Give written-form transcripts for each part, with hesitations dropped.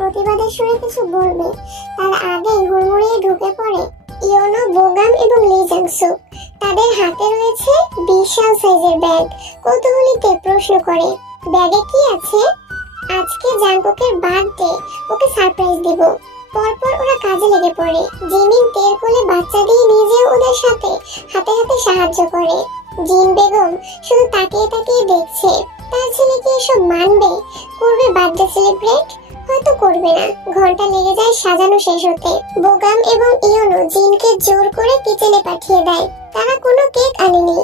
প্রতিবাদের সুরে কিছু বলবে তার আগেই হুড়মুড়িয়ে ঢুকে পড়ে ইয়োনো, বোগাম এবং লি জাংসুক। তাদের হাতে রয়েছে বিশাল সাইজের ব্যাগ। কৌতূহলীতে প্রশ্ন করে, ব্যাগে কি আছে? আজকে জাংকুকের বার্থডে, ওকে সারপ্রাইজ দিব। পরপর ওরা কাজে লেগে পড়ে। জিমিন তের কোলে বাচ্চা দিয়ে নিজেও ওদের সাথে হাতে হাতে সাহায্য করে। জিন বেগম শুধু তাকিয়ে তাকিয়ে দেখছে। তার ছেলে কি এসব মানবে? করবে বার্থডে সেলিব্রেট? হয়তো করবে না। ঘন্টা লেগে যায় সাজানো শেষ হতে। বোগাম এবং ইয়োনো জিনকে জোর করে কিচেনে পাঠিয়ে দেয়। তারা কোনো কেক আনেনি।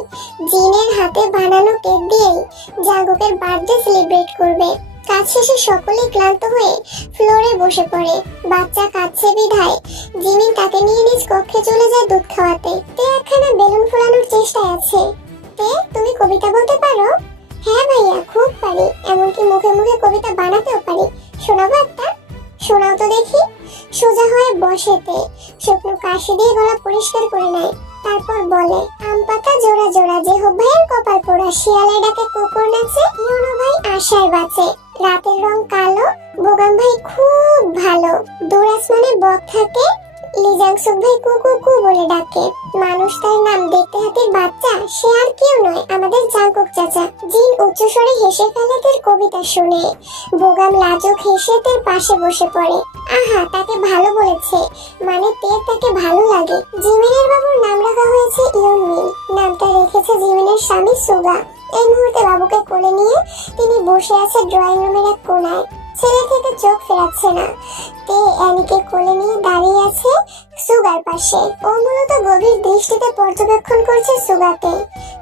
জিনের হাতে বানানো কেক দিয়েই জাঙ্কুকের বার্থডে সেলিব্রেট করবে। কাজ শেষে সকলেই ক্লান্ত হয়ে ফ্লোরে বসে পড়ে। বাচ্চা কাঁদছে বিধায় জিমিন তাকে নিয়ে নিজ কক্ষে চলে যায় দুধ খাওয়াতে। তে একখানা বেলুন ফোলানোর চেষ্টায় আছে। তে, তুমি কবিতা বলতে পারো? হ্যাঁ ভাইয়া, খুব পারি। এমনকি মুখে মুখে কবিতা বানাতেও পারি। শোনাবো একটা? শোনাও তো দেখি। সোজা হয়ে বসে তে শুকনো কাশি দিয়ে গলা পরিষ্কার করে নেয়। তারপর বলে, আম পাতা জোড়া জোড়া যে হোক ভাইয়ের কপাল পোড়া, শিয়ালে ডাকে কুকুর নাচে, ইয়োনো ভাই আশায় বাঁচে, রাতের রং কালো, বোগাম ভাই খুব ভালো, দূর আসমানে বক থাকে, লি জাংসুক ভাই কুকু কু বলে ডাকে, মানুষ তার নাম দেখতে হাতির বাচ্চা, সে আর কেউ নয় আমাদের জাংকুক চাচা। জিন উচ্চস্বরে হেসে ফেলে তের কবিতা শুনে। বোগাম লাজুক হেসে তের পাশে বসে পড়ে। আহা, তাকে ভালো বলেছে, মানে তের তাকে ভালো লাগে। জিমিনের বাবুর নাম রাখা হয়েছে ইয়নমিন। নামটা রেখেছে জিমিনের স্বামী সুগা। এই মুহূর্তে বাবুকে কোলে নিয়ে তিনি বসে আছে ড্রয়িং রুমের এক কোনায়। ছেলে থেকে চোখ ফেরাচ্ছে না। তে অ্যানিকে কোলে নিয়ে দাঁড়িয়ে আছে সুগার পাশে। ও মূলত গভীর দৃষ্টিতে পর্যবেক্ষণ করছে সুগাকে।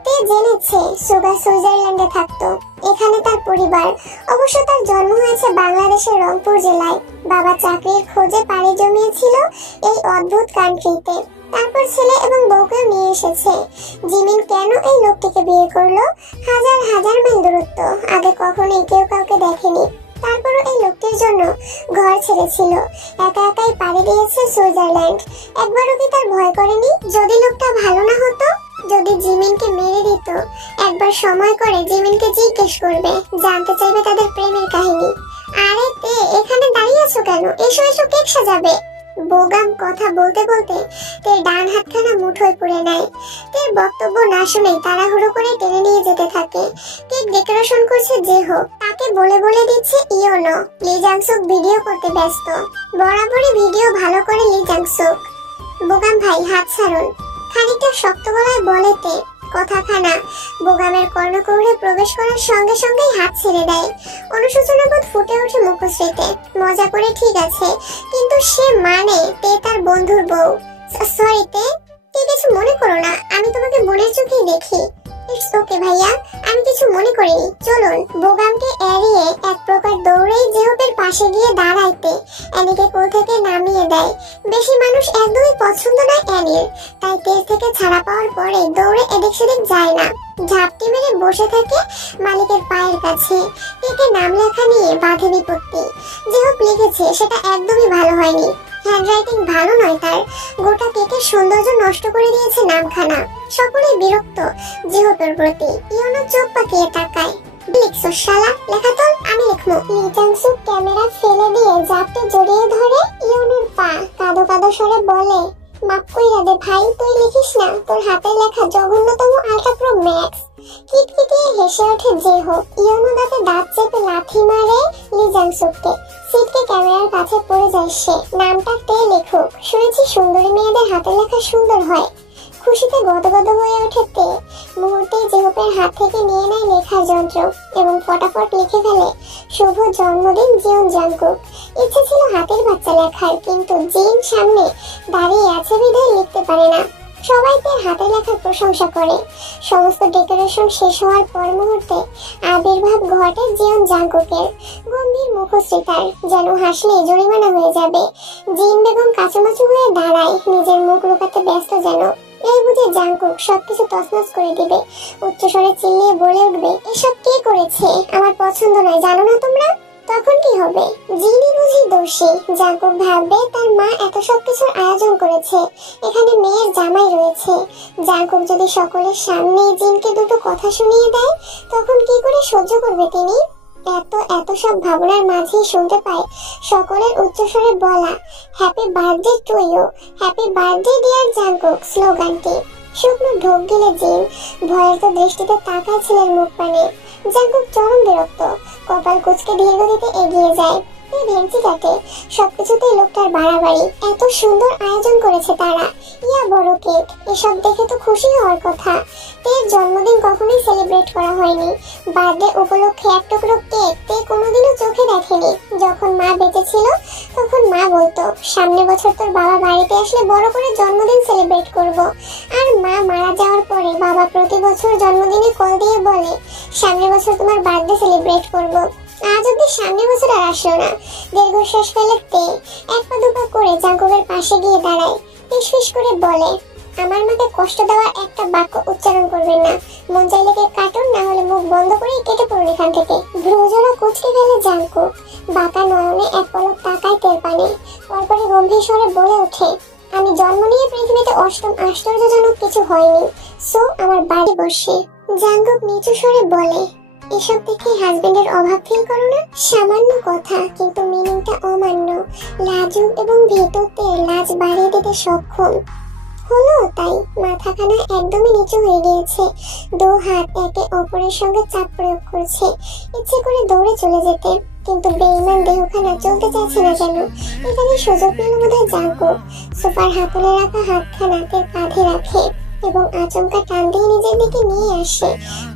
তে জেনেছে সুগা সুইজারল্যান্ডে থাকতো। এখানে তার পরিবার। অবশ্য তার জন্ম হয়েছে বাংলাদেশের রংপুর জেলায়। বাবা চাকরির খোঁজে পাড়ি জমিয়েছিল এই অদ্ভুত কান্ট্রিতে। তারপর ছেলে এবং বউকে নিয়ে এসেছে। জিমিন কেন এই লোকটিকে বিয়ে করলো? হাজার হাজার মাইল দূরত্ব, আগে কখনোই কেউ কাউকে দেখেনি। তারপরও এই লোকটির জন্য ঘর ছেড়েছিল। একা একাই পাড়ি দিয়েছে সুইজারল্যান্ড। একবারও কি তার ভয় করেনি? যদি লোকটা ভালো না হতো, যদি জিমিনকে মেরে দিত? একবার সময় করে জিমিনকে জিজ্ঞেস করবে, জানতে চাইবে তাদের প্রেমের কাহিনী। আরে তে, এখানে দাঁড়িয়ে আছো কেন? এসো এসো, কেক সাজাবে। বোগাম কথা বলতে বলতে তের ডান হাতখানা মুঠোয় পুরে নেয়। তের বক্তব্য না শুনেই তাড়াহুড়ো করে টেনে নিয়ে যেতে থাকে। কেক ডেকোরেশন করছে যে হোক, তাকে বলে বলে দিচ্ছে ইয়োনো। লি জাংসুক ভিডিও করতে ব্যস্ত। বরাবরই ভিডিও ভালো করে লি জাংসুক। বোগাম ভাই, হাত ছাড়ুন, খানিকটা শক্ত গলায় বলে তে। কথাখানা বোগামের কর্ণকুহরে প্রবেশ করার সঙ্গে সঙ্গেই হাত ছেড়ে দেয়। অনুশোচনাবোধ ফুটে ওঠে মুখশ্রীতে। মজা করে ঠিক আছে, কিন্তু সে মানে তে তার বন্ধুর বউ। সরি তে, কিছু মনে করো না, আমি তোমাকে বোনের চোখেই দেখি। ইটস ওকে ভাইয়া, আমি কিছু মনে করিনি, চলুন। বোগামকে এড়িয়ে এক প্রকার দৌড়েই জেহপের পাশে গিয়ে দাঁড়াইতে অ্যানিকে কোল থেকে নামিয়ে দেয়। বেশি মানুষ একদমই পছন্দ নয় অ্যানির, তাই তেজ থেকে ছাড়া পাওয়ার পরে দৌড়ে এদিক সেদিক যায় না। ঝাপটি মেরে বসে থাকে মালিকের পায়ের কাছে। কেকে নাম লেখা নিয়ে বাধে বিপত্তি। জেহপ লিখেছে সেটা একদমই ভালো হয়নি। হ্যান্ডরাইটিং ভালো নয় তার। গোটা কেকের সৌন্দর্য নষ্ট করে দিয়েছে নামখানা। সকলেই বিরক্ত জেহপের প্রতি। ইয়োনো চোখ পাকিয়ে তাকায়। লিখছো শালা, লেখা তো আমি লিখবো। লি জাংসুক ক্যামেরা ফেলে দিয়ে জাপটে জড়িয়ে ধরে ইয়োনোর পা। কাঁদো কাঁদো স্বরে বলে, মাফ কইরা দে ভাই, তুই লিখিস না, তোর হাতে লেখা জঘন্যতম আলট্রা প্রো ম্যাক্স। কিটকিটিয়ে হেসে ওঠে জেহো। ইয়োনো দাঁতে দাঁত চেপে লাথি মারে লি জাংসুককে। সিটকে ক্যামেরার কাছে পড়ে যায় সে। নামটা তে লেখুক, শুনেছি সুন্দরী মেয়েদের হাতে লেখা সুন্দর হয়। খুশিতে গদগদ হয়ে ওঠে তে। মুহূর্তেই জেহপের হাত থেকে নিয়ে নেয় লেখার যন্ত্র এবং ফটাফট লিখে ফেলে শুভ জন্মদিন জিয়ন জাংকুক। ইচ্ছে ছিল হাতের বাচ্চা লেখার, কিন্তু জিন সামনে দাঁড়িয়ে আছে বিধায় লিখতে পারে না। সবাই তার হাতে লেখার প্রশংসা করে। সমস্ত ডেকোরেশন শেষ হওয়ার পর মুহূর্তে আবির্ভাব ঘটে জিয়ন জাংকুকের। গম্ভীর মুখশ্রী তার, যেন হাসলে জরিমানা হয়ে যাবে। জিন বেগম কাঁচামাচু হয়ে দাঁড়ায়, নিজের মুখ লুকাতে ব্যস্ত যেন। এই বুঝে জাংকুক সবকিছু তছনছ করে দিবে। উচ্চস্বরে চিল্লিয়ে বলে উঠবে, এসব কে করেছে? আমার পছন্দ নয়, জানো না তোমরা? তখন কি হবে? জিনই বুঝি দোষী। জাংকুক ভাববে তার মা এত সব কিছুর আয়োজন করেছে, এখানে মেয়ের জামাই রয়েছে। জাংকুক যদি সকলের সামনে জিনকে দুটো কথা শুনিয়ে দেয়, তখন কি করে সহ্য করবে তিনি? এত সব ভাবনার মাঝেই শুনতে পায় সকলের উচ্চস্বরে বলা, happy birthday to you, happy birthday dear Jungkook স্লোগানটি। শুকনো ঢোক গেলে জিন ভয়ের তো দৃষ্টিতে তাকায় ছেলের মুখ পানে। জাংকুক চরম বিরক্ত, কপাল কুঁচকে দীর্ঘ দিতে এগিয়ে যায়। ভেঙচি কাটে, সবকিছুতেই লোকটার বাড়াবাড়ি। এত সুন্দর আয়োজন করেছে তারা, ইয়া বড় কেক, এসব দেখে তো খুশি হওয়ার কথা। তের জন্মদিন কখনোই সেলিব্রেট করা হয়নি। বার্থডে উপলক্ষে এক টুকরো কেক তে কোনোদিনও চোখে দেখেনি। যখন মা বেঁচে ছিল তখন মা বলতো, সামনে বছর তোর বাবা বাড়িতে আসলে বড় করে জন্মদিন সেলিব্রেট করব। আর মা মারা যাওয়ার পরে বাবা প্রতি বছর জন্মদিনে কল দিয়ে বলে, সামনের বছর তোমার বার্থডে সেলিব্রেট করব। আজ অব্দি সামনের বছর আর আসলো না। দীর্ঘশ্বাস ফেলে তে এক পা দুপা করে জাংকুকের পাশে গিয়ে দাঁড়ায়। ফিসফিস করে বলে, আমার মাকে কষ্ট দেওয়ার একটা বাক্য উচ্চারণ করবেন না। মন চাইলে কেক কাটুন, না হলে মুখ বন্ধ করে কেটে পড়ুন এখান থেকে। ভ্রুজোড়া কুচকে ফেলে জাংকুক, বাঁকা নয়নে এক পলক তাকায় তের পানে। পরপরই গম্ভীর স্বরে বলে ওঠে, আমি জন্ম নিয়ে পৃথিবীতে অষ্টম আশ্চর্যজনক কিছু হয়নি, সো আমার বাড়ি বসে। জাংকুক নিচু স্বরে বলে, এসব দেখে হাজবেন্ডের অভাব ফিল করো না? সামান্য কথা, কিন্তু মিনিংটা অমান্য। লাজুক এবং ভীততে লাজ বাড়িয়ে দিতে সক্ষম হলো। তাই মাথাখানা একদমই নিচু হয়ে গিয়েছে। দু হাত একে অপরের সঙ্গে চাপ প্রয়োগ করছে, ইচ্ছে করে দৌড়ে চলে যেতে, কিন্তু বেঈমান দেহখানা চলতে চাইছে না কেন। এখানে সুযোগ পেল বোধহয় জাংকুক। সোফার হাতলে রাখা হাতখানা তের কাঁধে রাখে এবং আচমকা টান দিয়ে নিজের দিকে নিয়ে আসে।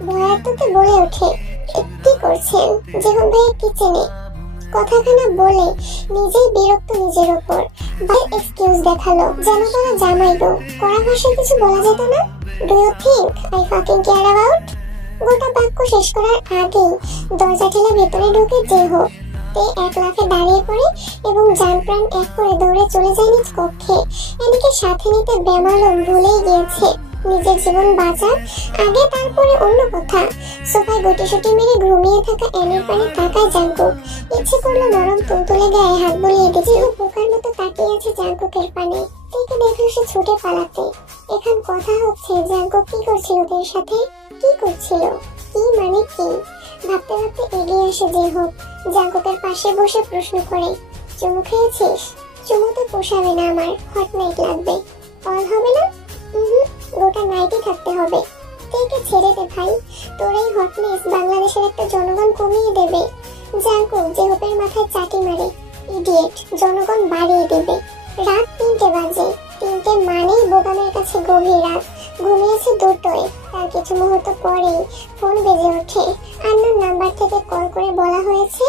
ভয়ার্থতে বলে ওঠে, কি করছেন? যেহন ভাইয়ের কিচেনে। কথাখানা বলে নিজেই বিরক্ত নিজের ওপর। ভাই এক্সকিউজ দেখালো, যেন তারা জামাই বউ। কড়া ভাষায় কিছু বলা যেত না? Do you think I fucking care about? গোটা বাক্য শেষ করার আগেই দরজা ঠেলে ভেতরে ঢুকে যেহো। তে এক লাফে দাঁড়িয়ে পড়ে এবং জান প্রাণ এক করে দৌড়ে চলে যায় নিজ কক্ষে। এদিকে সাথে নিতে বেমালুম ভুলেই গিয়েছে নিজের জীবন বাঁচার আগে, তারপরে অন্য কথা। সোফায় গুটিসুটি মেরে ঘুমিয়ে থাকা অ্যানির পানে তাকায় জাংকুক। ইচ্ছে করলো নরম তুলতুলে গায়ে হাত বুলিয়ে দিতে। বোকার মতো তাকিয়ে আছে জাংকুকের পানে। তেকে দেখলো সে ছুটে পালাতে। এখন কথা হচ্ছে জাংকুক কি করছিল ওদের সাথে? কি করছিল? কি মানে কি? ভাবতে ভাবতে এগিয়ে আসে যেহোক। জাংকুকের পাশে বসে প্রশ্ন করে, চুমু খেয়েছিস? চুমুতে পোষাবে না আমার, হট নাইট লাগবে। কল হবে না? গোটা নাইটই থাকতে হবে। তেকে ছেড়ে দে ভাই, তোর এই হটনেস বাংলাদেশের একটা জনগণ কমিয়ে দেবে। জাংকুক যেহোপের মাথায় চাটি মারে, ইডিয়েট, জনগণ বাড়িয়ে দেবে। রাত 3টে বাজে। 3টে মানেই বোগামের কাছে গভীর রাত। ঘুমিয়েছে দুটোয়। তার কিছু মুহূর্ত পরেই ফোন বেজে ওঠে। আননোন নাম্বার থেকে কল করে বলা হয়েছে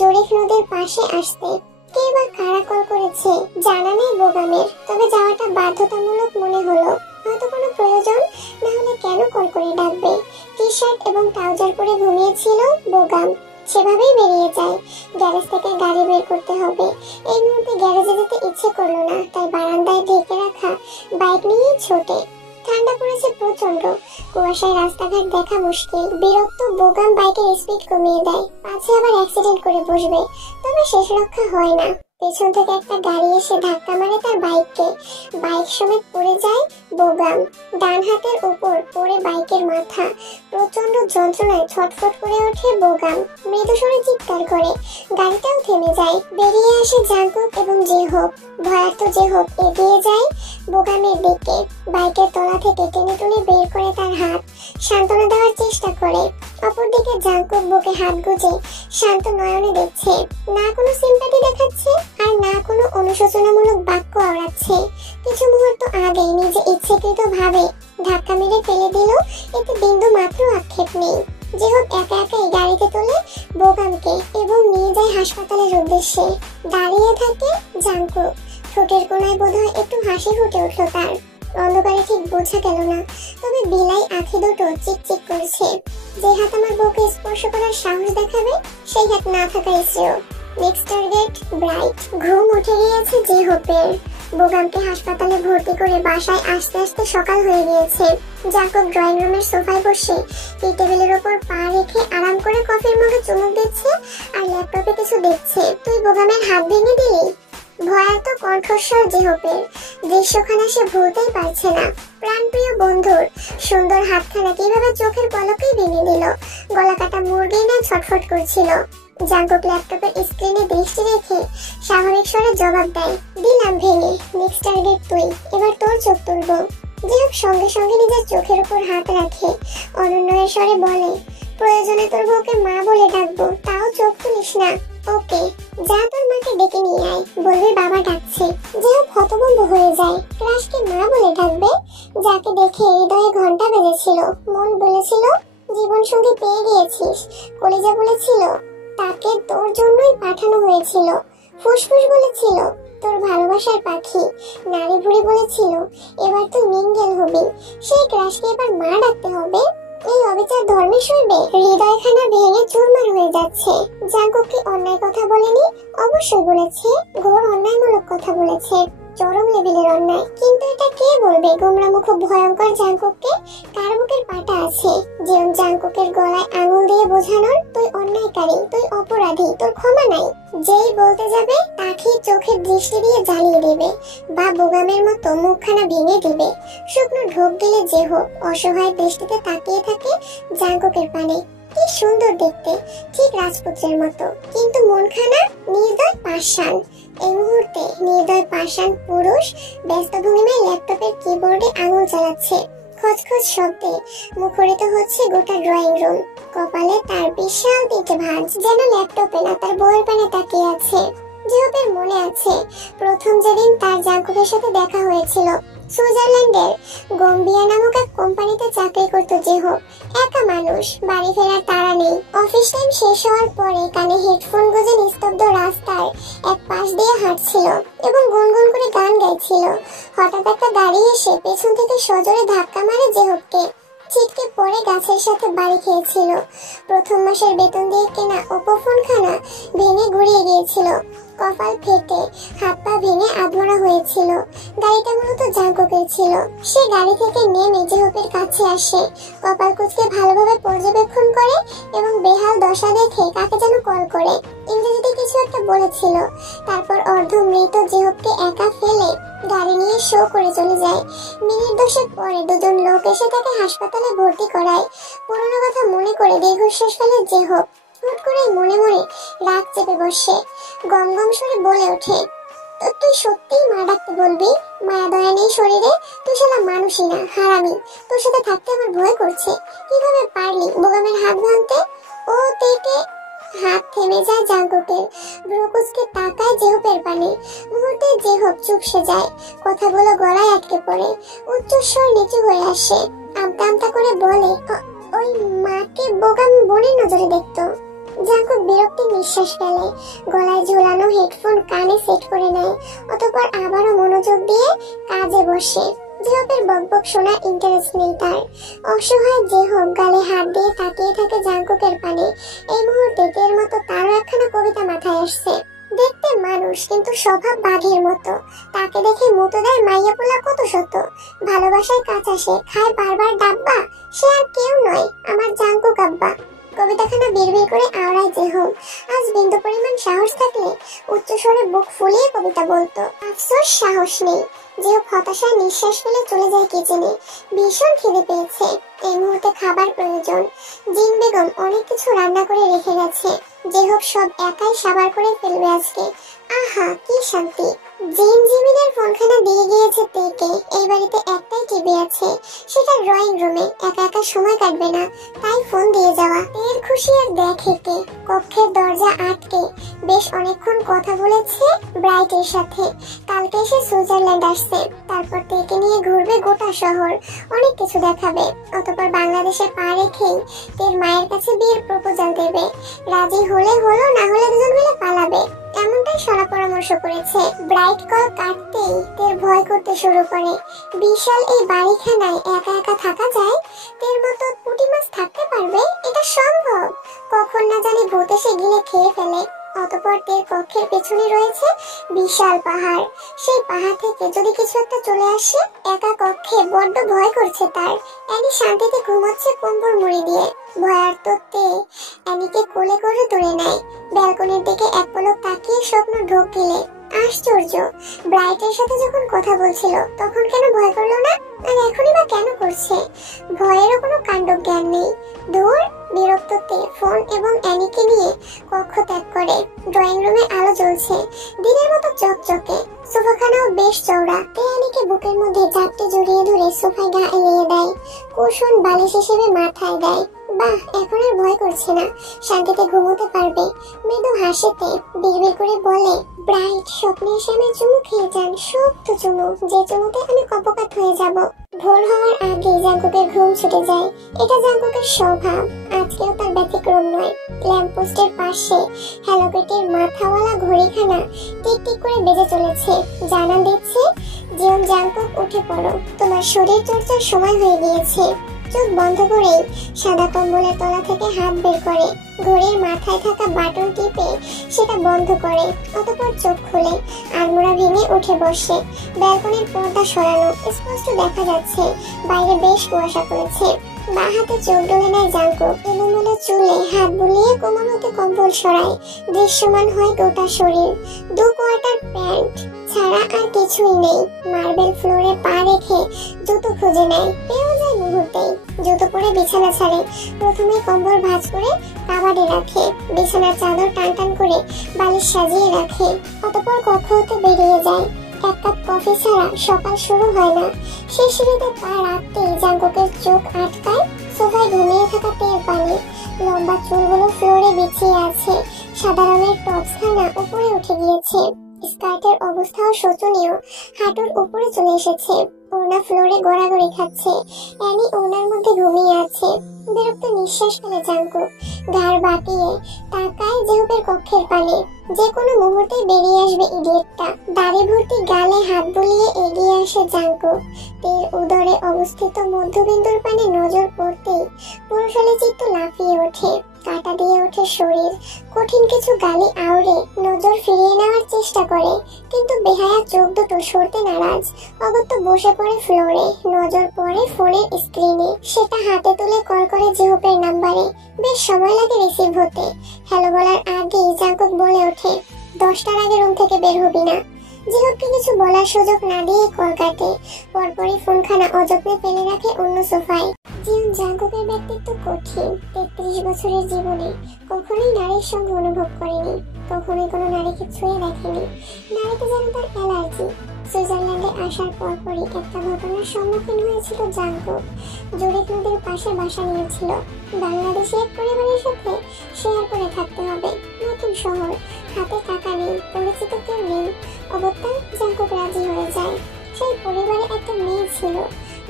জরিখ নদীর পাশে আসতে। কে বা কারা কল করেছে জানা নেই বোগামের, তবে যাওয়াটা বাধ্যতামূলক মনে হলো। হয়তো কোনো প্রয়োজন, না হলে কেন কল করে ডাকবে? টি শার্ট এবং ট্রাউজার পরে ঘুমিয়েছিল বোগাম। সেভাবেই বেরিয়ে যায়। গ্যারেজ থেকে গাড়ি বের করতে হবে। এই মুহূর্তে গ্যারেজে যেতে ইচ্ছে করলো না, তাই বারান্দায় ঢেকে রাখা বাইক নিয়ে ছোটে। ঠান্ডা পড়েছে প্রচন্ড, কুয়াশায় রাস্তাঘাট দেখা মুশকিল। বিরক্ত বোগাম বাইকের স্পিড কমিয়ে দেয়, পাছে আবার অ্যাক্সিডেন্ট করে বসবে। তবে শেষ রক্ষা হয় না। পেছন থেকে একটা গাড়ি এসে ধাক্কা মারে তার বাইককে। বাইক সমেত পড়ে যায় বোগাম। ডান হাতের উপর পড়ে বাইকের মাথা। প্রচন্ড যন্ত্রণায় ছটফট করে ওঠে বোগাম। মৃদু স্বরে চিৎকার করে। গাড়িটাও থেমে যায়। বেরিয়ে আসে জাংকুক এবং যেহোক। ভয়ার্থ যেহোক এগিয়ে যায় বোগামের দিকে। বাইকের তলা থেকে টেনে টুনে বের করে তার হাত। সান্ত্বনা দেওয়ার চেষ্টা করে। অপরদিকে জাঙ্কুক বুকে হাত গুজে শান্ত নয়নে দেখছে, না কোনো সিম্প্যাথি দেখাচ্ছে আর না কোনো অনুশোচনামূলক বাক্য আওড়াচ্ছে। কিছু মুহূর্ত আগে নিজে ইচ্ছাকৃত ভাবে ধাক্কা মেরে ফেলে দিল, এতে বিন্দু মাত্র আক্ষেপ নেই। যেহব একা একাই গাড়িতে তোলে বোগামকে এবং নিয়ে যায় হাসপাতালের উদ্দেশ্যে। দাঁড়িয়ে থাকে জাঙ্কুক, ঠোঁটের কোনায় বোধহয় একটু হাসি ফুটে উঠল তার। অন্ধকারে ঠিক বোঝা গেল না, তবে বিলাই আঁখি দুটো চিকচিক করছে। যে হাত আমার বউকে স্পর্শ করার সাহস দেখাবে সেই হাত না থাকাই শ্রেয়। Next target bright. ঘুম উঠে গিয়েছে জেহপের। বোগামকে হাসপাতালে ভর্তি করে বাসায় আসতে আসতে সকাল হয়ে গিয়েছে। জাঙ্কুক ড্রয়িং রুমের সোফায় বসে টি টেবিলের ওপর পা রেখে আরাম করে কফির মগে চুমুক দিচ্ছে আর ল্যাপটপে কিছু দেখছে। তুই বোগামের হাত ভেঙে দিলি? ভয়ার্ত কণ্ঠস্বর জেহপের। দৃশ্যখানা সে ভুলতেই পারছে না। প্রাণপ্রিয় বন্ধুর সুন্দর হাতখানা কিভাবে চোখের পলকেই ভেঙে দিল। গলা কাটা মুরগি না ছটফট করছিল। জাঙ্কুক ল্যাপটপের স্ক্রিনে দৃষ্টি রেখে স্বাভাবিক স্বরে জবাব দেয়, দিলাম ভেঙে। নেক্সট টার্গেট তুই, এবার তোর চোখ তুলবো। জেহব সঙ্গে সঙ্গে নিজের চোখের উপর হাত রাখে, অনন্যের স্বরে বলে, প্রয়োজনে তোর বউকে মা বলে ডাকবো, তাও চোখ তুলিস না। ওকে, যা তোর মাকে ডেকে নিয়ে আয়, বলবি বাবা ডাকছে। যেও হতভম্ব হয়ে যায়। ক্রাশকে মা বলে ডাকবে, যাকে দেখে হৃদয়ে ঘন্টা বেজেছিল। মন বলেছিল জীবন সঙ্গী পেয়ে গিয়েছিস। কলিজা বলেছিল তাকে তোর জন্যই পাঠানো হয়েছিল। ফুসফুস বলেছিল তোর ভালোবাসার পাখি। নারী ভুড়ি বলেছিল এবার তুই মিঙ্গেল হবি। সেই ক্রাশকে এবার মা ডাকতে হবে? এই অবিচার ধর্মে সইবে? হৃদয়খানা ভেঙে চুরমার হয়ে যাচ্ছে। জাঙ্কুক কি অন্যায় কথা বলেনি? অবশ্যই বলেছে, ঘোর অন্যায়মূলক কথা বলেছে, চরম লেভেলের অন্যায়। কিন্তু এটা কে বলবে গোমরামুখ ভয়ঙ্কর জাঙ্কুককে? কার বুকের পাটা আছে জীবন জাঙ্কুকের গলায় আঙুল দিয়ে বোঝানোর, তুই অন্যায়কারী, তুই অপরাধী, তোর ক্ষমা নাই। যেই বলতে যাবে তাকে চোখের দৃষ্টি দিয়ে জ্বালিয়ে দেবে বা বোগামের মতো মুখখানা ভেঙে দিবে। শুকনো ঢোক গেলে যে হোক অসহায় দৃষ্টিতে তাকিয়ে থাকে জাঙ্কুকের পানে। কি সুন্দর দেখতে, ঠিক রাজপুত্রের মতো, কিন্তু মনখানা নির্দয় পাষাণ। এই মুহূর্তে নির্দয় পাষাণ পুরুষ ব্যস্ত ভঙ্গিমায় ল্যাপটপের কিবোর্ডে আঙুল চালাচ্ছে। খচখচ শব্দে মুখরিত হচ্ছে গোটা ড্রয়িং রুম। কপালে তার বিশাল তিনটে ভাঁজ, যেন ল্যাপটপে না তার বউয়ের পানে তাকিয়ে আছে। জেহপের মনে আছে প্রথম যেদিন তার জাঙ্কুকের সাথে দেখা হয়েছিল। সুইজারল্যান্ডের গম্বিয়া নামক এক কোম্পানিতে চাকরি করত জেহপ। একা মানুষ, বাড়ি ফেরার তাড়া নেই। অফিস টাইম শেষ হওয়ার পরে কানে হেডফোন গুঁজে নিস্তব্ধ রাস্তার এক পাশ দিয়ে হাঁটছিল এবং গুনগুন করে গান গাইছিল। হঠাৎ একটা গাড়ি এসে পেছন থেকে সজোরে ধাক্কা মারে জেহপকে। ছিটকে পড়ে গাছের সাথে বাড়ি খেয়েছিল। প্রথম মাসের বেতন দিয়ে কেনা ওপো ফোনখানা ভেঙে গুড়িয়ে গিয়েছিল। কপাল ফেটে হাত পা ভেঙে আধমরা হয়েছিল। গাড়িটা মূলত জাঙ্কুকের ছিল। সে গাড়ি থেকে নেমে জেহপের কাছে আসে, কপাল কুঁচকে ভালোভাবে পর্যবেক্ষণ করে এবং বেহাল দশা দেখে কাকে যেন কল করে। ইংরেজিতে কিছু একটা বলেছিল। তারপর অর্ধ মৃত জেহপকে একা ফেলে গাড়ি নিয়ে শো করে চলে যায়। মিনিট 10 পরে দুজন লোক এসে তাকে হাসপাতালে ভর্তি করায়। পুরনো কথা মনে করে দীর্ঘশ্বাস ফেলে জেহপ। হুট করে মনে মনে রাগ চেপে বসে গম গম সরে বলে ওঠে, তুই সত্যিই মা ডাকতে বলবি? মায়া দয়া নেই শরীরে? তুই শালা মানুষই না, হারামি। তোর সাথে থাকতে আমার ভয় করছে। কিভাবে পারলি বোগামের হাত ভাঙতে? ও তেতে হাত থেমে যায় জাঙ্কুকের। ব্রুকুচকে তাকায় জেহপের পানে। মুহূর্তে জেহপ চুপসে যায়, কথাগুলো গলায় আটকে পড়ে। উচ্চস্বর নিচু হয়ে আসে, আমতা আমতা করে বলে, ওই মাকে বোগাম বোনের নজরে দেখতো। জাঙ্কুক বিরক্তি নিঃশ্বাস ফেলে, গলায় ঝোলানো হেডফোন কানে সেট করে নেয়। অতঃপর আবারও মনোযোগ দিয়ে কাজে বসে। জেহপের বকবক শোনার ইন্টারেস্ট নেই তার। অসহায় জেহপ গালে হাত দিয়ে তাকিয়ে থাকে জাঙ্কুকের পানে। এই মুহূর্তে তের মতো তারও একখানা কবিতা মাথায় আসছে। দেখতে মানুষ, কিন্তু স্বভাব বাঘের মতো। তাকে দেখে মতো দেয় মাইয়া পোলা কত শত। ভালোবাসায় কাঁচা সে, খায় বারবার ডাব্বা। সে আর কেউ নয়, আমার জাঙ্কুক আব্বা। কবিতাখানা বিড়বিড় করে আওড়ায় জেহপ। আজ বিন্দু পরিমাণ সাহস থাকলে উচ্চস্বরে বুক ফুলিয়ে কবিতা বলতো। আফসোস সাহস নেই। জেহপ হতাশায় নিঃশ্বাস ফেলে চলে যায় কিচেনে। ভীষণ খিদে পেয়েছে, এই মুহূর্তে খাবার প্রয়োজন। জিন বেগম অনেক কিছু রান্না করে রেখে গেছে। জেহপ সব একাই সাবার করে ফেলবে আজকে। আহা কি শান্তি। জিমিনের ফোনখানা দিয়ে গিয়েছে তেকে। এই বাড়িতে একটাই টিভি আছে, সেটা ড্রয়িং রুমে। একা একা সময় কাটবে না, তাই ফোন দিয়ে যাওয়া। তের খুশি আর দেখে কে কক্ষের দরজা আটকে বেশ অনেকক্ষণ কথা বলেছে ব্রাইটের সাথে। কালকে এসে সুইজারল্যান্ড আসছে, তারপর তেকে নিয়ে ঘুরবে গোটা শহর, অনেক কিছু দেখাবে। অতঃপর বাংলাদেশে পা রেখেই তের মায়ের কাছে বিয়ের প্রপোজাল দেবে। রাজি হলে হলো, না হলে দুজন মিলে পালাবে, এমনটাই সরা পরামর্শ করেছে। ব্রাইট কল কাটতেই তের ভয় করতে শুরু করে। বিশাল এই বাড়িখানায় একা একা থাকা যায়? তের মতো পুঁটি মাছ থাকতে পারবে? এটা সম্ভব? কখন না জানি ভূত এসে গিলে খেয়ে ফেলে। অতঃপর তের কক্ষের পেছনে রয়েছে বিশাল পাহাড়। সেই পাহাড় থেকে যদি কিছু একটা চলে আসে, একা কক্ষে বড্ড ভয় করছে তার। অ্যানি শান্তিতে ঘুমাচ্ছে কম্বল মুড়ি দিয়ে। ভয়ার্ত তে অ্যানিকে কোলে করে তুলে নেয়। ব্যালকনির দিকে এক পলক তাকিয়ে স্বপ্ন ঢোক গেলে। আশ্চর্য, ব্রাইটের সাথে যখন কথা বলছিল তখন কেন ভয় করলো না, আর এখনই বা কেন করছে? ভয়েরও কোনো কাণ্ড জ্ঞান নেই। দূর বিরক্ততে ফোন এবং অ্যানিকে নিয়ে কক্ষ ত্যাগ করে। ড্রয়িং রুমে আলো জ্বলছে, দিনের মতো চকচকে। সোফাখানাও বেশ চওড়া। তে অ্যানিকে বুকের মধ্যে চাপটে জড়িয়ে ধরে সোফায় গা এলিয়ে দেয়, কুশন বালিশ হিসেবে মাথায় দেয়। বাহ, এখন আর ভয় করছে না, শান্তিতে ঘুমোতে পারবে। মৃদু হাসিতে বিড়বিড় করে বলে, ব্রাইট স্বপ্নে এসে আমি চুমু খেয়ে যান, শক্ত চুমু, যে চুমুতে আমি কপকাত হয়ে যাব। ভোর হওয়ার আগে জাঙ্কুকের ঘুম ছুটে যায়। এটা জাঙ্কুকের স্বভাব, আজকেও তার ব্যতিক্রম নয়। ল্যাম্পপোস্টের পাশে হ্যালো কিটির মাথাওয়ালা ঘড়িখানা টিক টিক করে বেজে চলেছে, জানান দিচ্ছে, জিওন জাঙ্কুক উঠে পড়ো, তোমার শরীর চর্চার সময় হয়ে গিয়েছে। চোখ বন্ধ করেই সাদা কম্বলের তলা থেকে হাত বের করে ঘড়ির মাথায় থাকা বাটন টিপে সেটা বন্ধ করে। অতঃপর চোখ খুলে আলমোড়া ভেঙে উঠে বসে। ব্যালকনির পর্দা সরানো, স্পষ্ট দেখা যাচ্ছে বাইরে বেশ কুয়াশা পড়েছে। বাঁ হাতে চোখ ডলে নেয় জাঙ্কুক। এলোমেলো চুলে হাত বুলিয়ে কোমর হতে কম্বল সরায়। দৃশ্যমান হয় গোটা শরীর। 2 কোয়ার্টার প্যান্ট ছাড়া আর কিছুই নেই। মার্বেল ফ্লোরে পা রেখে জুতো খুঁজে নেয়, পেয়েও যায় মুহূর্তেই। জুতো পরে বিছানা ছাড়ে। প্রথমে কম্বল ভাঁজ করে কাবাডে রাখে, বিছানার চাদর টান টান করে বালিশ সাজিয়ে রাখে। অতঃপর কক্ষ হতে বেরিয়ে যায়। এক কাপ কফি ছাড়া সকাল শুরু হয় না। সেই সিঁড়িতে পা রাখতেই জাঙ্কুকের চোখ আটকায় সোফায় ঘুমিয়ে থাকা টের পানি। লম্বা চুলগুলো ফ্লোরে বিছিয়ে আছে, সাদা রঙের টপসখানা উপরে উঠে গিয়েছে। স্কার্টের অবস্থাও শোচনীয়, হাঁটুর উপরে চলে এসেছে। ওড়না ফ্লোরে গড়াগড়ি খাচ্ছে। অ্যানি ওড়নার মধ্যে ঘুমিয়ে আছে। বিরক্ত নিঃশ্বাস ফেলে জাঙ্কুক, ঘাড় বাঁকিয়ে তাকায় জেহুপের কক্ষের পানে। যে কোনো মুহূর্তে বেরিয়ে আসবে ইডিয়েটটা। দাড়ি ভর্তি গালে হাত বুলিয়ে এগিয়ে আসে জাঙ্কুক। তের উদরে অবস্থিত মধ্যবিন্দুর পানে নজর পড়তেই পুরুষালী চিত্ত লাফিয়ে ওঠে, কাটা দিয়ে ওঠে শরীর। কঠিন কিছু গালি আওড়ে নজর ফিরিয়ে নেওয়ার চেষ্টা করে, কিন্তু বেহায়া চোখ দুটো সরতে নারাজ। অগত্য বসে পড়ে ফ্লোরে, নজর পড়ে ফোনের স্ক্রিনে। সেটা হাতে তুলে কল করে জেহুপের নাম্বারে। বেশ সময় লাগে রিসিভ হতে। হ্যালো বলার আগেই জাঙ্কুক বলে ওঠে, 10টার আগে রুম থেকে বের হবি না। জেহুপকে কিছু বলার সুযোগ না দিয়ে কল কাটে। পরপরই ফোনখানা অযত্নে ফেলে রাখে অন্য সোফায়। জিওন জাঙ্কুকের ব্যক্তিত্ব কঠিন। 33 বছরের জীবনে কখনোই নারীর সঙ্গে অনুভব করেনি, কখনোই কোনো নারীকে ছুঁয়ে দেখেনি। নারীতে যেন তার অ্যালার্জি। সুইজারল্যান্ডে আসার পরপরই একটা ঘটনার সম্মুখীন হয়েছিল জাঙ্কুক। জুরিখ নদীর পাশে বাসা নিয়েছিল। বাংলাদেশি এক পরিবারের সাথে শেয়ার করে থাকতে হবে। নতুন শহর, হাতে টাকা নেই, পরিচিত কেউ নেই। অগত্যা জাঙ্কুক রাজি হয়ে যায়। সেই পরিবারে একটা মেয়ে ছিল,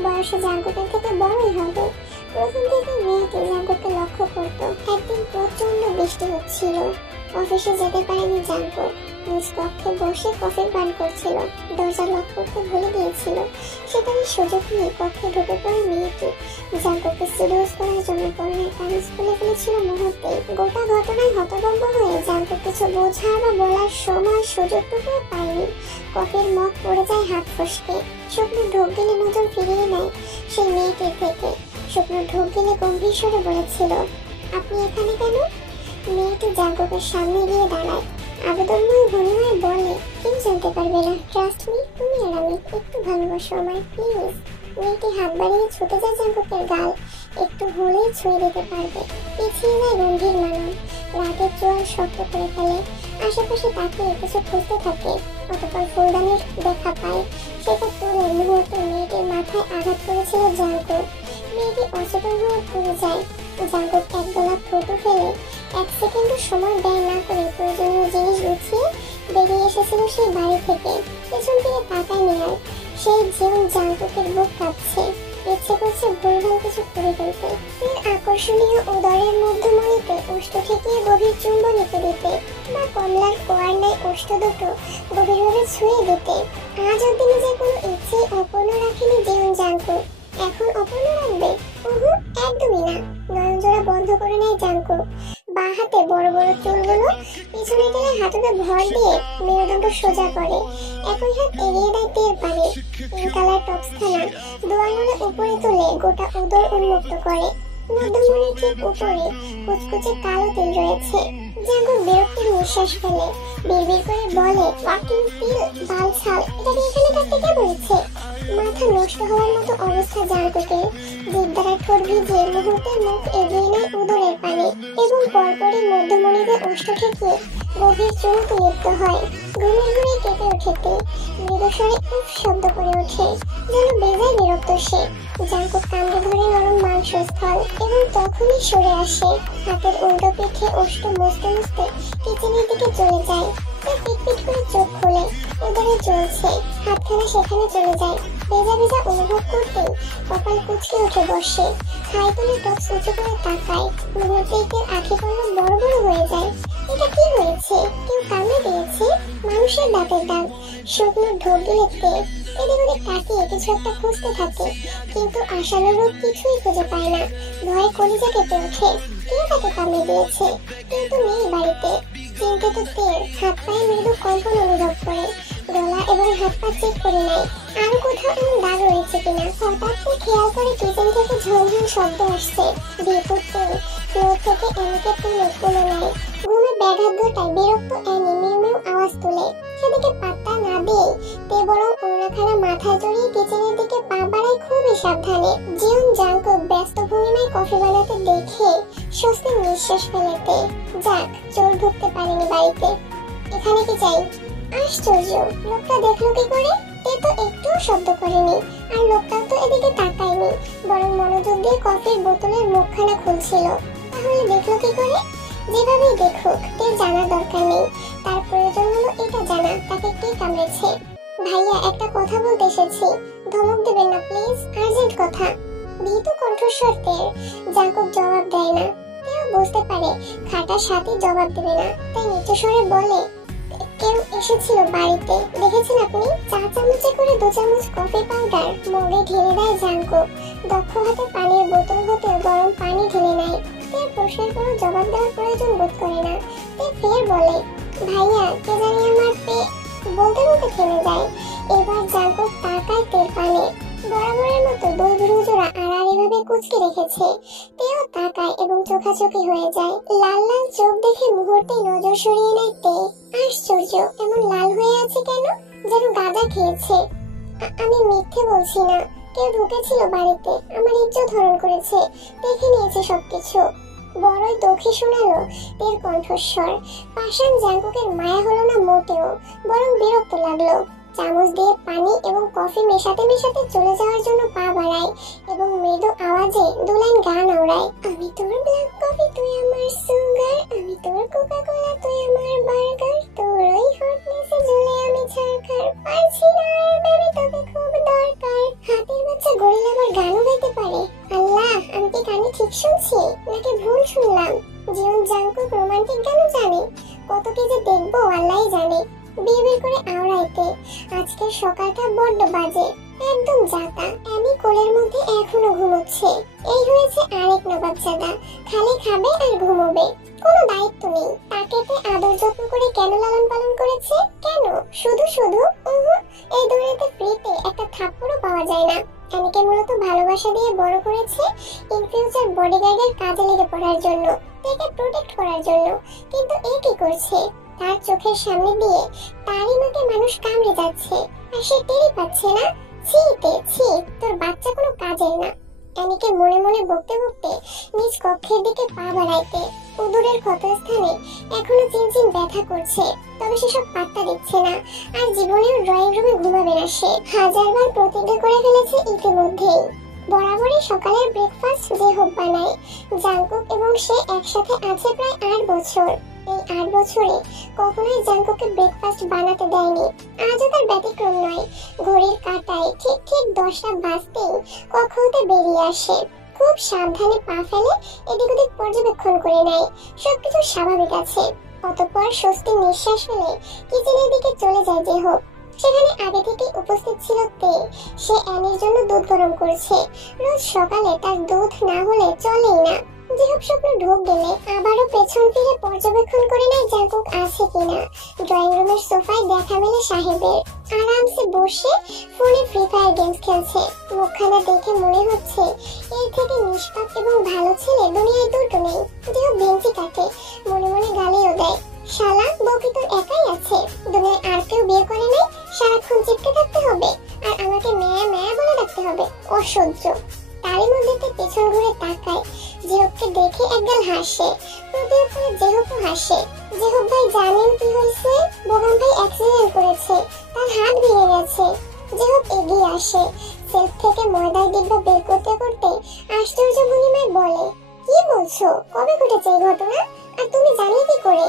বয়সে জাঙ্কুকের থেকে বড়ই হবে। প্রথম থেকে মেয়েটি জাঙ্কুককে লক্ষ্য করত। একদিন প্রচন্ড বৃষ্টি হচ্ছিল, অফিসে যেতে পারেনি জাঙ্কুক। নিজ কক্ষে বসে কফি পান করছিল, দরজা লক করতে ভুলে গিয়েছিল। সেখানে সুযোগ নিয়ে কক্ষে ঢুকে পড়ে মেয়েটি। জাঙ্কুককে সিরিয়াস করার জন্য পরনের কাগজ খুলে ফেলেছিল মুহূর্তে। গোটা ঘটনায় হতভম্ব হয়ে জাঙ্কুক কিছু বোঝার বা বলার সময় সুযোগটুকু পায়নি। কফির মগ পড়ে যায় হাত ফসকে। শুকনো ঢোক গেলে নজর ফিরিয়ে নেয় সেই মেয়েটির থেকে। শুকনো ঢোক গেলে গম্ভীর স্বরে বলেছিল, আপনি এখানে কেন? মেয়েটি জাঙ্কুকের সামনে গিয়ে দাঁড়ায়। আবেদনময় ভঙ্গিমায় বলে, কেউ জানতে পারবে না, ট্রাস্ট মি, তুমি আর আমি, একটু ভালোবাসো আমায় প্লিজ। মেয়েটি হাত বাড়িয়ে ছুটে যায় জাঙ্কুকের গাল, একটু হলেই ছুঁয়ে দিতে পারবে। পিছিয়ে যায় গম্ভীর মানব, রাগের জোয়ার শক্ত করে ফেলে। আশেপাশে তাকিয়ে কিছু খুঁজতে থাকে। অতঃপর ফুলদানির দেখা পায়। সেটা তুলে মুহূর্তে মেয়েটির মাথায় আঘাত করেছিল জাঙ্কুক। মেয়েটি অচেতন হয়ে পড়ে যায়। জাঙ্কুক এক গোলাপ থুতু ফেলে 1 সেকেন্ড সময় ব্যয় না করে প্রয়োজনীয় জিনিস গুছিয়ে বেরিয়ে এসেছিল সেই বাড়ি থেকে। পেছন থেকে তাকায় নিয়াল। সেই জীবন জাঙ্কুকের বুক কাঁপছে। ইচ্ছে করছে ভুলভাল কিছু করে ফেলতে। আকর্ষণীয় উদরের মধ্যমণিতে ওষ্ঠ ঠেকিয়ে গভীর চুম্বনীতে দিতে, বা কমলার কোয়ার নাই ওষ্ঠ দুটো গভীরভাবে ছুঁয়ে দিতে। আজ অব্দি নিজের কোনো ইচ্ছেই অপূর্ণ রাখেনি জীবন জাঙ্কুক। এখন অপূর্ণ রাখবে? একদমই না। নয়নজোড়া বন্ধ করে নেয় জাঙ্কুক। বাঁ হাতে বড় বড় চুলগুলো পিছনে টেনে হাঁটুতে ভর দিয়ে মেরুদণ্ড সোজা করে। একই হাত এগিয়ে দেয় টের পারে। পিঙ্ক কালার টপসখানা 2 আঙুলে উপরে তুলে গোটা উদর উন্মুক্ত করে। মধ্যমণির ঠিক উপরে কুচকুচে কালো তিল রয়েছে। জাঙ্কুক বিরক্তির নিঃশ্বাস ফেলে। বিড়বিড় করে বলে, ওয়াকিং তিল, বালছাল, এটা দিয়ে এখানে কাটতে কে বলেছে? মাথা নষ্ট হওয়ার মতো অবস্থা জাঙ্কুকের। জিভ দ্বারা ঠোঁট ভিজিয়ে মুহূর্তে মুখ এগিয়ে নেয় উদরের পানে এবং পরপরই মধ্যমণিতে ওষ্ঠ ঠেকিয়ে গভীর চুমুতে লিপ্ত হয়। ঘুমের ঘুরে কেঁপে ওঠেতে মৃদুস্বরে উফ শব্দ করে ওঠে, যেন বেজায় বিরক্ত সে। জাঙ্কুক কামড়ে ধরে নরম মাংসস্থল এবং তখনই সরে আসে। হাতের উল্টো পিঠে ওষ্ঠ মুছতে মুছতে কিচেনের দিকে চলে যায়। পিটপিট করে চোখ খোলে। উদরে জ্বলছে। হাতখানা সেখানে চলে যায়। ভেজা ভেজা অনুভব করতেই কপাল কুঁচকে উঠে বসে। হাই তুলে টপস উঁচু করে তাকায়। মুহূর্তেই তের আঁখি পড়ল বড় বড় হয়ে যায়। এটা কি হয়েছে? কেউ কামড়ে দিয়েছে? মানুষের দাঁতের দাগ। শুকনো ঢোক গিলে তেল। এদিক ওদিক তাকিয়ে কিছু একটা খুঁজতে থাকে, কিন্তু আশানুরূপ কিছুই খুঁজে পায় না। ভয়ে কলিজা কেঁপে ওঠে। কে তাকে কামড়ে দিয়েছে? কেউ তো নেই বাড়িতে। চিন্তিত তেল হাত পায়ে মৃদু কম্পন অনুভব করে। গলা এবং হাত পা চেক করে নেয় আরো কোথাও এমন দাগ রয়েছে কিনা। হঠাৎ সে খেয়াল করে কিচেন থেকে ঝনঝন শব্দ আসছে। বিপুর তেল ফ্লোর থেকে এনিকে তুলে কোলে নেয়। ঘুমে ব্যাঘাত ঘটায় বিরক্ত এনি মিউ মিউ আওয়াজ তুলে। সেদিকে পাত্তা না দিয়ে তে বরং ওড়নাখানা মাথায় জড়িয়ে কিচেনের দিকে পা বাড়ায় খুবই সাবধানে। জিউন জাঙ্কুক ব্যস্ত ভঙ্গিমায় কফি বানাতে দেখে স্বস্তির নিঃশ্বাস ফেলেতে। যাক, চোর ঢুকতে পারেনি বাড়িতে। এখানে কি চাই? আশ্চর্য, লোকটা দেখলো কি করে? তে তো একটু শব্দ করেনি, আর লোকটাও তো এদিকে তাকায়নি, বরং মনোযোগ দিয়ে কফির বোতলের মুখখানা খুলছিল। তাহলে দেখলো কি করে? যেভাবেই দেখুক, তে জানার দরকার নেই। তার প্রয়োজন হলো এটা জানা তাকে কে কামড়েছে। ভাইয়া, একটা কথা বলতে এসেছি। ধমক দেবেন না প্লিজ, আর্জেন্ট কথা। ভীতু কণ্ঠস্বর তের। জাঙ্কুক জবাব দেয় না। তেও বুঝতে পারে খাটার সাথে জবাব দেবে না, তাই নিচু স্বরে বলে, কেউ এসেছিল বাড়িতে, দেখেছেন আপনি? 4 চামচে করে 2 চামচ কফি পাউডার মগে ঢেলে দেয় জাঙ্কুক। দক্ষ হাতে পানির বোতল হতে গরম পানি ঢেলে নেয়। তে প্রশ্নের কোনো জবাব দেওয়ার প্রয়োজন বোধ করে না। তে ফের বলে, ভাইয়া, কে জানি আমার বলতে বলতে থেমে যায়। এবার জাঙ্কুক তাকায় তের পানে। বরাবরের মতো 2 ভ্রুজোড়া আড়াআড়িভাবে কুঁচকে রেখেছে। তেও তাকায় এবং চোখাচোখি হয়ে যায়। লাল লাল চোখ দেখে মুহূর্তেই নজর সরিয়ে নেয় তে। আশ্চর্য, এমন লাল হয়ে আছে কেন? যেন গাঁজা খেয়েছে। আমি মিথ্যে বলছি না। কেউ ঢুকেছিল বাড়িতে, আমার ইজ্জত হরণ করেছে, দেখে নিয়েছে সবকিছু। বড়ই দুঃখী শোনালো তের কণ্ঠস্বর। পাষাণ জাঙ্কুকের মায়া হলো না মোটেও, বরং বিরক্ত লাগলো। চামচ দিয়ে পানি এবং কফি মেশাতে মেশাতে চলে যাওয়ার জন্য পা বাড়ায় এবং মৃদু আওয়াজে 2 লাইন গান আওড়ায়। আমি তোর ব্ল্যাক কফি, তুই আমার সুগার, আমি তোর কোকা কোলা, তুই আমার বার্গার, তোর ওই হটনেসে ঝুলে আমি ছারখার, পারছি না আর বেবি, তোকে খুব দরকার। হাতের বাচ্চা গরিলা আবার গানও গাইতে পারে। আল্লাহ, আমি কি কানে ঠিক শুনছি নাকি ভুল শুনলাম? জীবন জাঙ্কুক রোমান্টিক গানও জানে। কত কি যে দেখবো আল্লাহই জানে। বিড়বিড় করে আওড়াইতে। আজকের সকালটা বড্ড বাজে, একদম জাতা। আমি কোলের মধ্যে এখনো ঘুমোচ্ছে। এই হয়েছে আরেক নবাবজাদা, খালি খাবে আর ঘুমোবে, কোনো দায়িত্ব নেই। তাকে তে আদর যত্ন করে কেন লালন পালন করেছে? কেন? শুধু শুধু? এই দুনিয়াতে ফ্রিতে একটা থাপ্পড়ও পাওয়া যায় না। এনিকে মূলত ভালোবাসা দিয়ে বড় করেছে, ইন ফিউচার বডিগার্ডের কাজে লেগে পড়ার জন্য, তাকে প্রোটেক্ট করার জন্য। কিন্তু এ কি করছে? তার চোখের সামনে দিয়ে তারই মতে মানুষ কামড়ে যাচ্ছে, আর সে টেরই পাচ্ছে না। ছি তে ছি, তোর বাচ্চা কোনো কাজের না। অ্যানিকে মনে মনে বকতে বকতে নিজ কক্ষের দিকে পা বাড়াইতে। উদরের ক্ষতস্থানে এখনো চিনচিন ব্যথা করছে, তবে সেসব পাত্তা দিচ্ছে না। আর জীবনেও ড্রয়িং রুমে ঘুমাবে না সে। হাজারবার প্রতিজ্ঞা করে ফেলেছে ইতিমধ্যেই। বরাবরই সকালের ব্রেকফাস্ট যে হোক বানায়। জাংকুক এবং সে একসাথে আছে প্রায় 8 বছর। এই 8 বছরে কখনোই জাংকুককে ব্রেকফাস্ট বানাতে দেয়নি। আজও তার ব্যতিক্রম নয়। ঘড়ির কাঁটায় ঠিক ঠিক 10টা বাজতেই কক্ষ হতে বেরিয়ে আসে। খুব সাবধানে পা ফেলে এদিক ওদিক পর্যবেক্ষণ করে নেয়। সবকিছু স্বাভাবিক আছে। অতঃপর স্বস্তির নিঃশ্বাস ফেলে কিচেনের দিকে চলে যায় যে হোক। সেখানে আগে থেকে উপস্থিত ছিল তে। সে অ্যানির জন্য দুধ গরম করছে। রোজ সকালে তার দুধ না হলে চলেই না। যেসব স্বপ্ন ঢোক গেলে আবারও পেছন ফিরে পর্যবেক্ষণ করে নেয় জাংকুক আছে কিনা। ড্রয়িং রুমের সোফায় দেখা মেলে সাহেবের। আরামসে বসে ফোনে ফ্রি ফায়ার গেমস খেলছে। মুখখানা দেখে মনে হচ্ছে এর থেকে নিষ্পাপ এবং ভালো ছেলে দুনিয়ায় দুটো নেই। যেও বেঞ্চি কাটে, মনে মনে গালিও দেয়। শালা, বউ কি তোর একাই আছে? দুনিয়ায় আর কেউ বিয়ে করে নাই? সারাক্ষণ চিপকে থাকতে হবে আর আমাকে মেয়া মেয়া বলে ডাকতে হবে? অসহ্য। তারই মধ্যে পেছন ঘুরে তাকায়। জেহবকে দেখে একগাল হাসে। প্রতিরোধ করে জেহবও হাসে। জেহব ভাই জানেন কি হয়েছে? বোগাম ভাই অ্যাক্সিডেন্ট করেছে, তার হাত ভেঙে গেছে। জেহব এগিয়ে আসে। সেলফ থেকে ময়দার ডিব্বা বের করতে করতে আশ্চর্য ভঙ্গিমায় বলে, কি বলছো? কবে ঘটেছে এই ঘটনা? আর তুমি জানলে কি করে?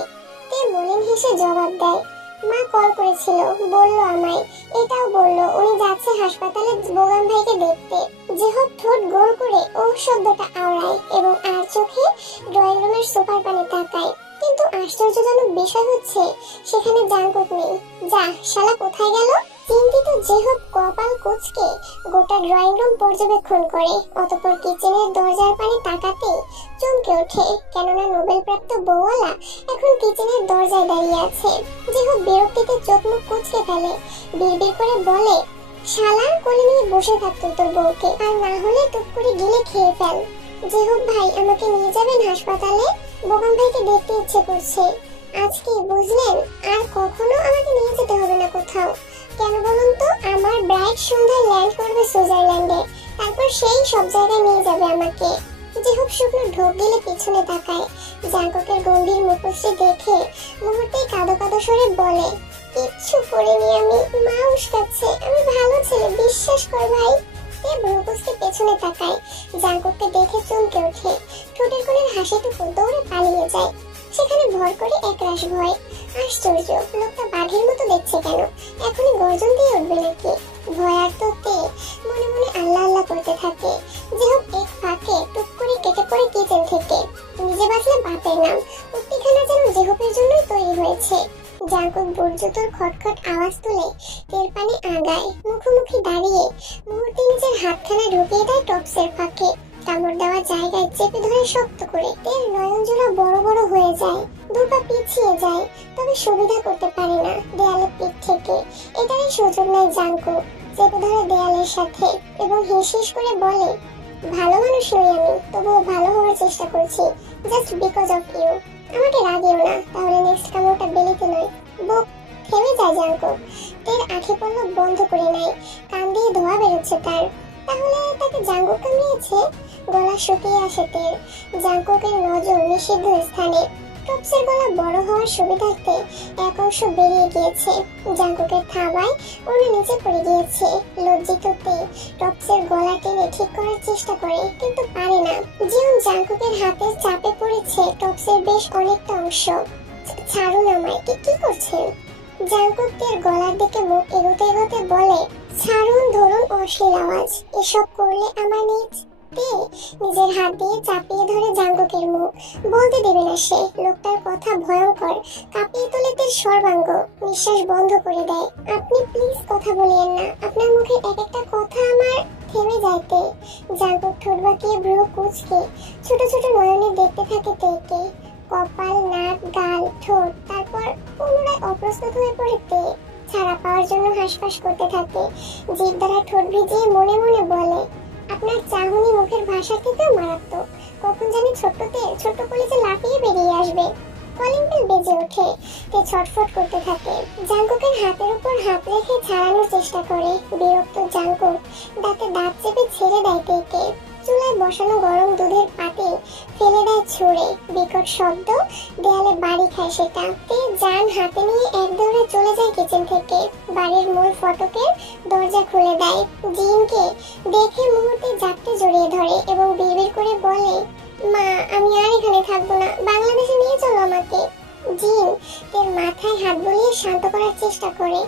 তে মলিন হেসে জবাব দেয়, মা কল করেছিল, বললো আমায়। এটাও বললো উনি যাচ্ছে হাসপাতালে বোগাম ভাইকে দেখতে। জেহব ঠোঁট গোল করে ও শব্দটা আওড়ায় এবং আর চোখে ড্রয়িং রুমের সোফার পানে তাকায়। কিন্তু আশ্চর্যজনক বিষয় হচ্ছে সেখানে জাংকুক নেই। যা শালা, কোথায় গেল? চিন্তিত জেহব কপাল কুঁচকে গোটা ড্রয়িং রুম পর্যবেক্ষণ করে। অতঃপর কিচেনের দরজার পানে তাকাতে চমকে ওঠে, কেননা নোবেল প্রাপ্ত বউওয়ালা এখন কিচেনের দরজায় দাঁড়িয়ে আছে। জেহব বিরক্তিতে চোখ মুখ কুঁচকে ফেলে। বিড়বিড় করে বলে, শালা, কোলে নিয়ে বসে থাকতো তোর বউকে, আর না হলে টুক করে গিলে খেয়ে ফেল। জেহব ভাই, আমাকে নিয়ে যাবেন হাসপাতালে? বোগাম ভাইকে দেখতে ইচ্ছে করছে। আজকে বুঝলেন, আর কখনো আমাকে নিয়ে যেতে হবে না কোথাও। কেন বলুন তো? আমার ব্রাইট সন্ধ্যায় ল্যান্ড করবে সুইজারল্যান্ডে, তারপর সেই সব জায়গায় নিয়ে যাবে আমাকে। জেহব শুকনো ঢোক গেলে পিছনে তাকায়। জাংকুকের গম্ভীর মুখশ্রী দেখে মুহূর্তেই কাঁদো কাঁদো সরে বলে, কিচ্ছু করিনি আমি, মা উস্কাচ্ছে, আমি ভালো ছেলে, বিশ্বাস কর ভাই। তে ভ্রুকুচকে পেছনে তাকায়। জাংকুককে দেখে চমকে ওঠে। ঠোঁটের কোণের হাসিটুকু দৌড়ে পালিয়ে যায়। সেখানে ভর করে একরাশ ভয়। আশ্চর্য, লোকটা বাঘের মতো দেখছে কেন? এখনই গর্জন দিয়ে উঠবে নাকি? ভয়ার্ত তে মনে মনে আল্লাহ আল্লাহ করতে থাকে। যেহেতু এক ফাঁকে টুক করে কেটে পড়ে কিচেন থেকে। নিজে বাঁচলে বাপের নাম। উক্তিখানা যেন জেহবের জন্যই তৈরি হয়েছে। জাংকুক বুটজুতোর খটখট আওয়াজ তুলে তেল পানি আগায়। মুখোমুখি দাঁড়িয়ে মুহূর্তে নিজের হাতখানা ঢুকিয়ে দেয় টপসের ফাঁকে। কামড় দেওয়া জায়গায় চেপে ধরে শক্ত করে। তেল নয়ন জোড়া বড় বড় হয়ে যায়। দুপা পিছিয়ে যায়, তবে সুবিধা করতে পারে না দেয়ালের পিঠ থেকে। এটারই সুযোগ নেয় জাংকুক। চেপে ধরে দেয়ালের সাথে এবং হিস হিস করে বলে, ভালো মানুষ নই আমি, তবুও ভালো হওয়ার চেষ্টা করছি, জাস্ট বিকজ অফ ইউ। আমাকে রাগিও না, তাহলে নেক্সট কামড়টা বেলিতে নয়। বুক থেমে যায় জাংকুক। তের আঁখি পল্লব বন্ধ করে নেয়। কান দিয়ে ধোয়া বেরোচ্ছে তার। তাহলে তাকে জাংকুক কামড়িয়েছে? গলা শুকিয়ে আসে তের। জাংকুকের নজর নিষিদ্ধ স্থানে। টপসের গলা বড় হওয়ার সুবিধার্থে এক অংশ বেরিয়ে গিয়েছে। জাংকুকের থাবায় ওর নিচে পড়ে গিয়েছে। লজ্জিত তে টপসের গলা টেনে ঠিক করার চেষ্টা করে, কিন্তু পারে না। জীবন জাংকুকের হাতে চাপে পড়েছে টপসের বেশ অনেকটা অংশ। ছাড়ুন আমায়, কি করছেন? জাংকুক তের গলার দিকে মুখ এগোতে এগোতে বলে, ছাড়ুন, ধরুন, অশ্লীল আওয়াজ। এসব করলে আমার নিজের হাত দিয়ে চাপিয়ে ধরে জাংকুকের মুখ। বলতে দেবে না সে। লোকটার কথা ভয়ঙ্কর। কাঁপিয়ে তোলে তের সর্বাঙ্গ। নিঃশ্বাস বন্ধ করে দেয়। আপনি প্লিজ কথা বলিয়েন না, আপনার মুখে এক একটা কথা আমার থেমে যাইতে। জাংকুক ঠোঁট বাঁকিয়ে ভ্রু কুঁচকে ছোট ছোট নয়নে দেখতে থাকে তেকে। কপাল, নাক, গাল, ঠোঁট, তারপর পুনরায় অপ্রস্তুত হয়ে পড়ে তে। ছাড়া পাওয়ার জন্য হাঁসফাঁস করতে থাকে। জিভ দ্বারা ঠোঁট ভিজিয়ে মনে মনে বলে, আপনার চাহনি মুখের ভাষা থেকেও মারাত্মক। কখন জানি ছোট্ট কলিজা লাফিয়ে বেরিয়ে আসবে। কলিং বেল বেজে ওঠে। তে ছটফট করতে থাকে। জাংকুকের হাতের উপর হাত রেখে ছাড়ানোর চেষ্টা করে। বিরক্ত জাংকুক দাঁতে দাঁত চেপে ছেড়ে দেয় তেকে। চুলা বসানো গরম দুধের পাতিল ফেলে দেয় ছুঁড়ে। বিকট শব্দ, দেয়ালে বাড়ি খায় সেটা। তে জান হাতে নিয়ে এক দৌড়ে চলে যায় কিচেন থেকে। বাড়ির মূল ফটকের দরজা খুলে দেয়। জিনকে দেখে মুহূর্তে জাপটে জড়িয়ে ধরে এবং বিড়বিড় করে বলে, মা আমি আর এখানে থাকবো না, বাংলাদেশে নিয়ে চলো আমাকে। জিন তের মাথায় হাত বুলিয়ে শান্ত করার চেষ্টা করে,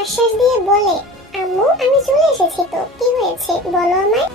আশ্বাস দিয়ে বলে, আম্মু আমি চলে এসেছি তো, কি হয়েছে বলো আমায়।